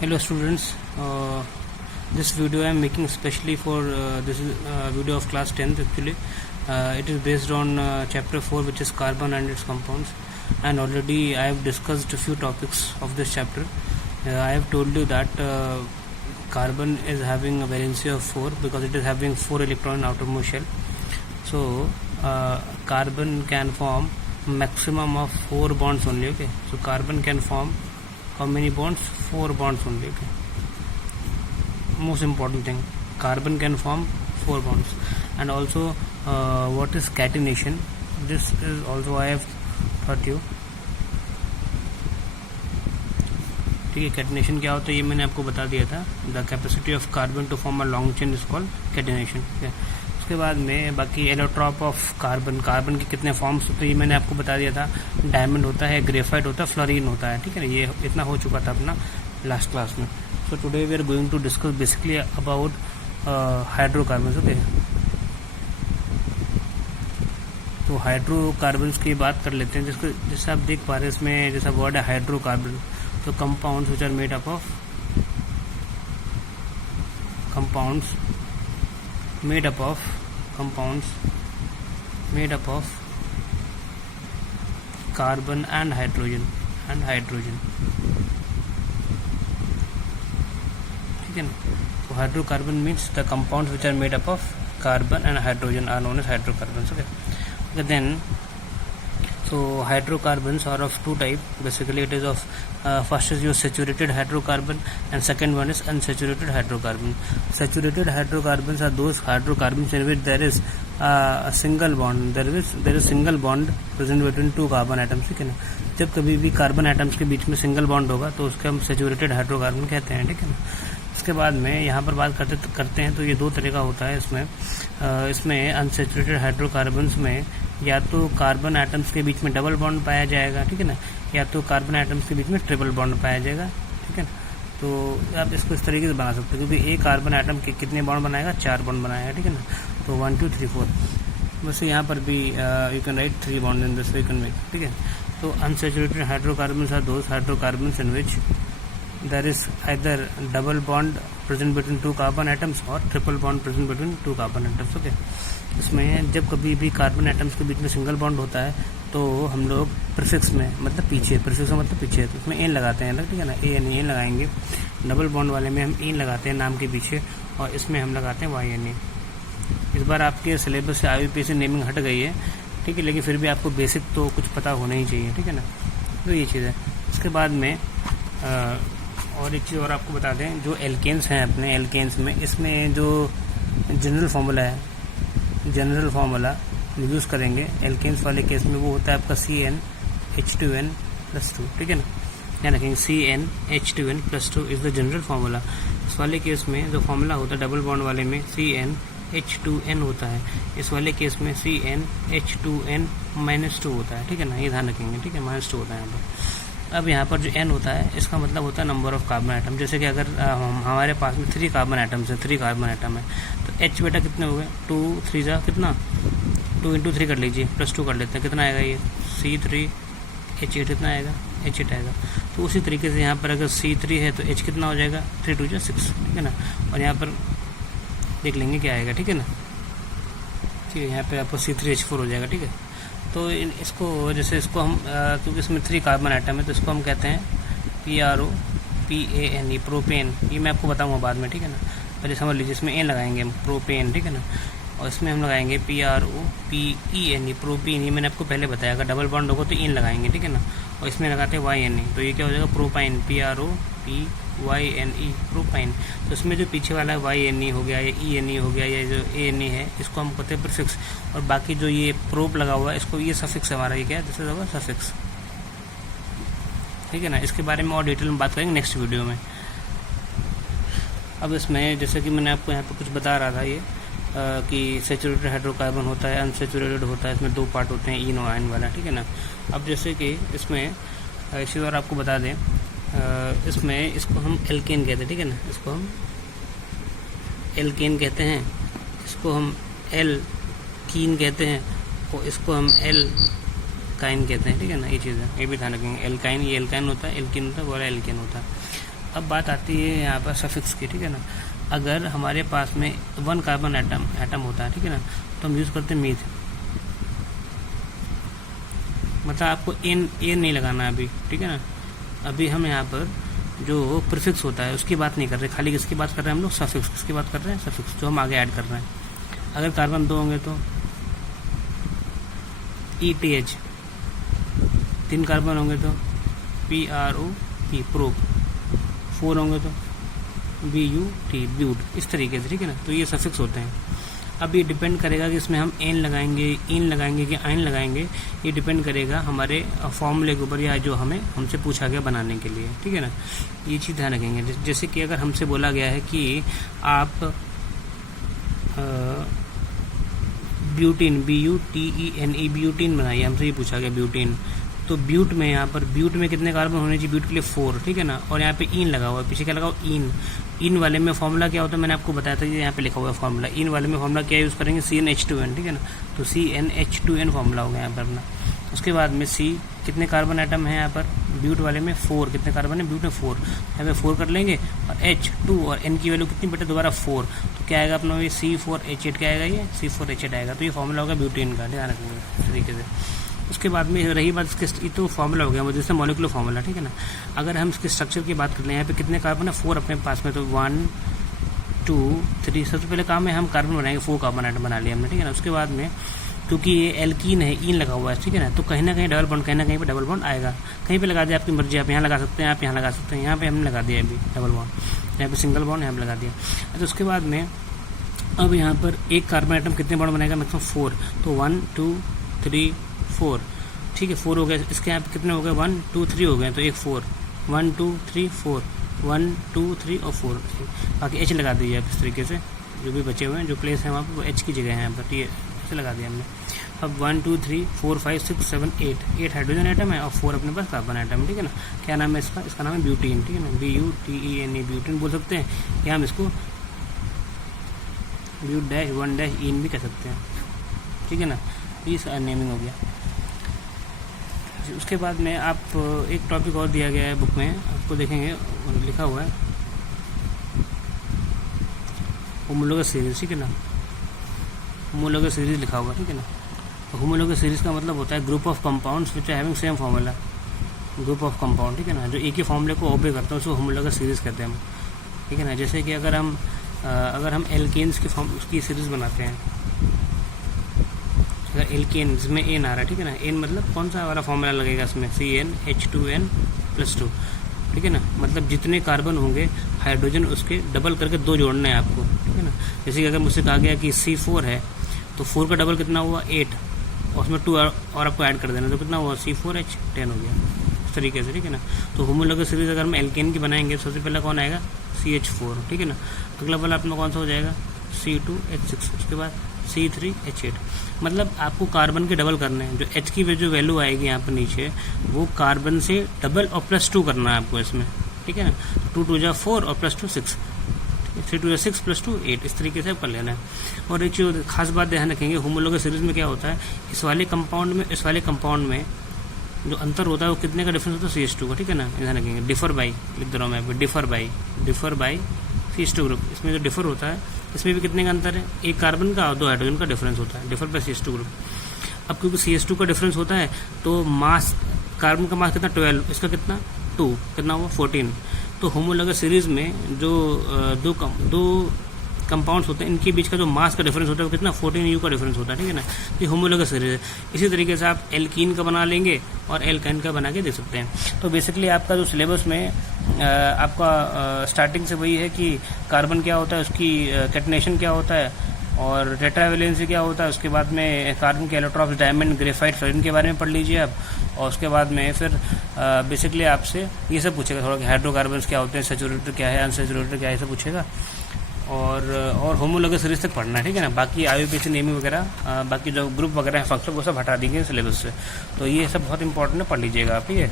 Hello students, this video I am making especially for this is video of class 10th actually. It is based on chapter 4, which is carbon and its compounds, and already I have discussed a few topics of this chapter. I have told you that carbon is having a valency of 4 because it is having 4 electrons in outermost shell. So carbon can form maximum of 4 bonds only. Okay, so carbon can form how many bonds? 4 bonds only. Okay, most important thing, carbon can form 4 bonds. And also what is catenation? This is also I have taught you. ठीक है, catenation क्या होता है ये मैंने आपको बता दिया था. The capacity of carbon to form a long chain is called catenation. ठीक है, उसके बाद में बाकी एलोट्रॉप ऑफ कार्बन, कार्बन के कितने फॉर्म्स होते हैं ये मैंने आपको बता दिया था. डायमंड होता है, ग्रेफाइट होता है, फ्लोरीन होता है. ठीक है ना, ये इतना हो चुका था अपना लास्ट क्लास में. So today we are going to discuss basically about hydrocarbons. Okay, तो हाइड्रोकार्बन्स की बात कर लेते हैं. जैसे आप देख पा रहे हैं इसमें जैसा वर्ड है हाइड्रोकार्बन, तो compounds which are made up of carbon and hydrogen. ठीक है ना, तो hydrocarbon means the compounds which are made up of carbon and hydrogen are known as hydrocarbons. Okay, then so hydrocarbons are of two type. Basically it is of first is your saturated hydrocarbon and second one is unsaturated hydrocarbon. Saturated hydrocarbons are those hydrocarbons in which there is a single bond, there is single bond present between two carbon atoms. ठीक है ना, जब कभी भी carbon atoms के बीच में single bond होगा तो उसके हम सेचुरेटेड हाइड्रोकार्बन कहते हैं. ठीक है ना, इसके बाद में यहाँ पर बात करते हैं तो ये दो तरह का होता है. इसमें अनसेचुरेटेड हाइड्रोकार्बन्स में या तो कार्बन एटम्स के बीच में डबल बॉन्ड पाया जाएगा. ठीक है ना, या तो कार्बन एटम्स के बीच में ट्रिपल बॉन्ड पाया जाएगा. ठीक है ना, तो आप इसको इस तरीके से बना सकते हो क्योंकि एक कार्बन एटम के कितने बॉन्ड बनाएगा? 4 बॉन्ड बनाएगा. ठीक है ना, तो 1 2 3 4. वैसे यहाँ पर भी you can write 3 bond in this way you can make. ठीक है, तो unsaturated hydrocarbons are those hydrocarbons in which there is either double bond present between two carbon atoms or triple bond present between two carbon atoms. Okay, इसमें जब कभी भी carbon atoms के बीच में single bond होता है तो हम लोग प्रीफिक्स में मतलब पीछे, प्रीफिक्स में मतलब पीछे, तो उसमें एन लगाते हैं. ठीक है ना, एन लगाएंगे. डबल बॉन्ड वाले में हम एन लगाते हैं नाम के पीछे और इसमें हम लगाते हैं वाई एन ए. इस बार आपके सिलेबस से IUPAC नेमिंग हट गई है. ठीक है, लेकिन फिर भी आपको बेसिक तो कुछ पता होना ही चाहिए. ठीक है ना, तो ये चीज़ है. इसके बाद में और एक चीज़ और आपको बता दें, जो एल्केन्स हैं अपने एल्केन्स में, इसमें जो जनरल फार्मूला यूज़ करेंगे एल्केन्स वाले केस में वो होता है आपका CnH2n+2. ठीक है ना, ध्यान रखेंगे CnH2n+2 is the general formula. इस वाले केस में जो फार्मूला होता है डबल बॉन्ड वाले में CnH2n होता है. इस वाले केस में CnH2n-2 होता है. ठीक है ना, ये ध्यान रखेंगे. ठीक है, -2 होता है यहाँ पर. अब यहाँ पर जो n होता है इसका मतलब होता है नंबर ऑफ कार्बन एटम. जैसे कि अगर हमारे पास में 3 कार्बन एटम्स है, 3 कार्बन एटम है, तो H बेटा कितने हो गए? 2 3 जा कितना? 2 × 3 कर लीजिए, +2 कर लेते हैं. कितना आएगा ये? C3H8 कितना आएगा? H8 आएगा. तो उसी तरीके से यहाँ पर अगर C3 है तो H कितना हो जाएगा? 3 2 जा 6. ठीक है ना, और यहाँ पर देख लेंगे क्या आएगा. ठीक है ना, ठीक है, यहाँ पर आपको C3H4 हो जाएगा. ठीक है, तो इसको जैसे इसको हम क्योंकि इसमें 3 कार्बन आइटम है तो इसको हम कहते हैं PROPANE, प्रोपेन. ये मैं आपको बताऊंगा बाद में. ठीक है ना, पहले समझ लीजिए इसमें एन लगाएंगे हम, प्रोपेन. ठीक है ना, और इसमें हम लगाएंगे PROPENE, प्रोपीन. ये मैंने आपको पहले बताया, अगर डबल बॉन्ड होगा तो इन लगाएंगे. ठीक है ना, और इसमें लगाते हैं YNE, तो ये क्या हो जाएगा? Propyne, PROPYNE, propyne. तो इसमें जो पीछे वाला है YNE हो गया, या ENE हो गया, या जो ANE है इसको हम कहते हैं प्रीफिक्स. और बाकी जो ये प्रोप लगा हुआ है इसको, ये सफिक्स हमारा, ये क्या है? This is our suffix. ठीक है ना, इसके बारे में और डिटेल में बात करेंगे नेक्स्ट वीडियो में. अब इसमें जैसे कि मैंने आपको यहाँ पर कुछ बता रहा था ये कि सेचुरेटेड हाइड्रोकार्बन होता है, अनसेचुरेटेड होता है. इसमें 2 पार्ट होते हैं, इन और आयन वाला. ठीक है ना, अब जैसे कि इसमें इसी बार आपको बता दें, इसमें इसको हम एल्केन कहते हैं. ठीक है ना, इसको हम एल्केन कहते हैं, इसको हम एल्कीन कहते हैं और इसको हम एल्काइन कहते हैं. ठीक है ना, ये चीज़ है, ये भी ध्यान रखेंगे. एल्काइन ये एल्काइन होता है, एल्किन होता है, वो एल्केन होता है. अब बात आती है यहाँ पर सफिक्स की, ठीक है ना। अगर हमारे पास में 1 कार्बन एटम होता है, ठीक है ना, तो हम यूज़ करते हैं मीथ। मतलब आपको एन नहीं लगाना है अभी, ठीक है ना। अभी हम यहाँ पर जो प्रीफिक्स होता है उसकी बात नहीं कर रहे, खाली किसकी बात कर रहे हैं हम लोग, सफिक्स। किसकी बात कर रहे हैं, सफिक्स, जो हम आगे ऐड कर रहे हैं। अगर कार्बन 2 होंगे तो ETH, 3 कार्बन होंगे तो PROP, प्रोप, 4 होंगे तो BUT, ब्यूट, इस तरीके से, ठीक है ना। तो ये सफिक्स होते हैं। अब ये डिपेंड करेगा कि इसमें हम एन लगाएंगे, इन लगाएंगे कि आइन लगाएंगे, ये डिपेंड करेगा हमारे फॉर्मूले के ऊपर या जो हमसे पूछा गया बनाने के लिए, ठीक है ना। ये चीज़ ध्यान रखेंगे। जैसे कि अगर हमसे बोला गया है कि आप ब्यूटीन, BUTENE, ब्यूटीन बनाइए, हमसे ये पूछा गया ब्यूटीन। तो ब्यूट में, यहाँ पर ब्यूट में कितने कार्बन होने चाहिए, ब्यूट के लिए 4, ठीक है ना। और यहाँ पे इन लगा हुआ है, पीछे क्या लगा हुआ, इन वाले में फॉर्मूला क्या होता है मैंने आपको बताया था, ये यहाँ पे लिखा हुआ है फॉर्मूला। इन वाले में फॉर्मूला क्या यूज़ करेंगे, CnH2n, ठीक है ना। तो CnH2n फॉर्मूला होगा यहाँ पर अपना। उसके बाद में C, कितने कार्बन आइटम है यहाँ पर, ब्यूट वाले में 4, कितने कार्बन है ब्यूट में 4, यहाँ पे 4 कर लेंगे। और H2 और N की वैल्यू कितनी बेटे, दोबारा 4, तो क्या आएगा अपना ये C4H8, क्या आएगा ये C4H8 आएगा। तो ये फॉर्मूला होगा ब्यूटीन का, ध्यान रखेंगे इस तरीके से। उसके बाद में रही बात इसके, ये तो फॉर्मूला हो गया मुझे, जैसे मॉलिक्यूलर फॉर्मूला, ठीक है ना। अगर हम इसके स्ट्रक्चर की बात कर लें, यहाँ पे कितने कार्बन है, 4 अपने पास में, तो 1 2 3, सबसे पहले काम है हम कार्बन बनाएंगे, 4 कार्बन आइटम बना लिया हमने, ठीक है ना। उसके बाद में क्योंकि ये एल्कीन है, इन लगा हुआ है, ठीक है ना, तो कहीं ना कहीं डबल बॉन्ड, कहीं ना कहीं पे डबल बॉन्ड आएगा। कहीं पे लगा दिया, आपकी मर्जी, आप यहाँ लगा सकते हैं, आप यहाँ लगा सकते हैं। यहाँ पे हमने लगा दिया अभी डबल बॉन्ड, यहाँ पे सिंगल बॉन्ड यहाँ पे लगा दिया। अच्छा, उसके बाद में अब यहाँ पर एक कार्बन आइटम कितने बॉन्ड बनाएगा, मैक्सिमम 4, तो 1 2 3 4, ठीक है, 4 हो गया। इसके यहाँ पे कितने हो गए, 1 2 3 हो गए, तो एक 4, 1 2 3 4, 1 2 3 और 4, बाकी H लगा दीजिए आप इस तरीके से। जो भी बचे हुए हैं, जो प्लेस है वहाँ पर, वो H की जगह है यहाँ पर, ये ऐसे लगा दिया हमने। अब 1 2 3 4 5 6 7 8 हाइड्रोजन आइटम है और 4 अपने पास कार्बन आइटम है, ठीक है ना। क्या नाम है इसका नाम है ब्यूटीन, ठीक है ना, BUTENE, ब्यूटीन बोल सकते हैं, या हम इसको ब्यूट डैश 1 डैश इन भी कह सकते हैं, ठीक है ना। ये नेमिंग हो गया। उसके बाद में आप एक टॉपिक और दिया गया है बुक में, आपको देखेंगे लिखा हुआ है होमोलोगस सीरीज, ठीक है ना। होमोलोगस सीरीज लिखा हुआ है, ठीक है ना। तो होमोलोगस सीरीज का मतलब होता है group of compounds which are having same formula, group of compound, ठीक है ना, जो एक ही फॉर्मूले को ओबे करते हैं उसको होमोलोगस सीरीज कहते हैं हम, ठीक है ना। जैसे कि अगर हम एल्केन्स की सीरीज बनाते हैं, अगर एल्केन जिसमें एन आ रहा है, ठीक है ना, एन मतलब कौन सा वाला फॉर्मूला लगेगा इसमें, CnH2n+2, ठीक है ना। मतलब जितने कार्बन होंगे हाइड्रोजन उसके डबल करके 2 जोड़ना है आपको, ठीक है ना। जैसे कि अगर मुझसे कहा गया कि C4 है, तो 4 का डबल कितना हुआ 8, और उसमें 2 और आपको ऐड कर देना, तो कितना हुआ C4H10 हो गया, इस तरीके से, ठीक है ना। तो होमोलोगस सीरीज अगर हम एल्केन की बनाएंगे तो सबसे पहले कौन आएगा, CH4, ठीक है ना। अगला वाला अपना कौन सा हो जाएगा, C2H6, उसके बाद C3H8। मतलब आपको कार्बन के डबल करने हैं, जो H की जो वैल्यू आएगी यहाँ पर नीचे, वो कार्बन से डबल और +2 करना है आपको इसमें, ठीक है ना। 2 2 जा 4 और +2 6, 3 2 6 +2 8, इस तरीके से कर लेना है। और एक चीज़ खास बात ध्यान रखेंगे, होमोलोगस सीरीज में क्या होता है, इस वाले कंपाउंड में जो अंतर होता है वो कितने का डिफरेंस होता है, CH2 का, ठीक है ना। ध्यान रखेंगे, डिफर बाई लिख दे रहा हूँ मैं, डिफर बाई CH2 ग्रुप, इसमें जो डिफर होता है इसमें भी कितने का अंतर है, एक कार्बन का और 2 हाइड्रोजन का डिफरेंस होता है, डिफर बाई CH2 ग्रुप। अब क्योंकि CH2 का डिफरेंस होता है तो मास, कार्बन का मास कितना 12, इसका कितना 2, कितना हुआ 14। तो होमोलोगस सीरीज में जो दो कंपाउंड्स होते हैं, इनके बीच का जो मास का डिफरेंस होता है वो कितना 14 U का डिफरेंस होता है, ठीक है ना। ये होमोलोगस सीरीज है। इसी तरीके से आप एल्कीन का बना लेंगे और एल्काइन का बना के दे सकते हैं। तो बेसिकली आपका जो सिलेबस में आपका स्टार्टिंग से वही है कि कार्बन क्या होता है, उसकी कैटनेशन क्या होता है, और टेट्रावैलेंसी क्या होता है। उसके बाद में कार्बन के एलोट्रॉप्स, डायमंड, ग्रेफाइट, फ्लोरीन के बारे में पढ़ लीजिए आप। और उसके बाद में फिर बेसिकली आपसे ये सब पूछेगा थोड़ा कि हाइड्रोकार्बन्स क्या होते हैं, सैचुरेटेड क्या है, अनसैचुरेटेड क्या है, ये सब पूछेगा। और होमोलोगस सीरीज तक पढ़ना है, ठीक है ना। बाकी IUPAC नेमिंग वगैरह, बाकी जो ग्रुप वगैरह है फंक्शन, वो सब हटा देंगे सिलेबस से। तो ये सब बहुत इंपॉर्टेंट है, पढ़ लीजिएगा आप, ठीक है।